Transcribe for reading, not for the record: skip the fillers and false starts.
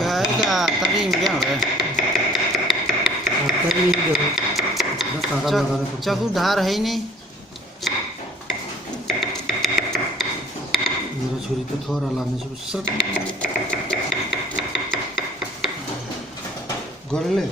cái tari में क्या है तरी तागा लगाना पड़ता चाकू धार है ही नहीं मेरा छुरी तो थोड़ा लाने से सर गड़ ले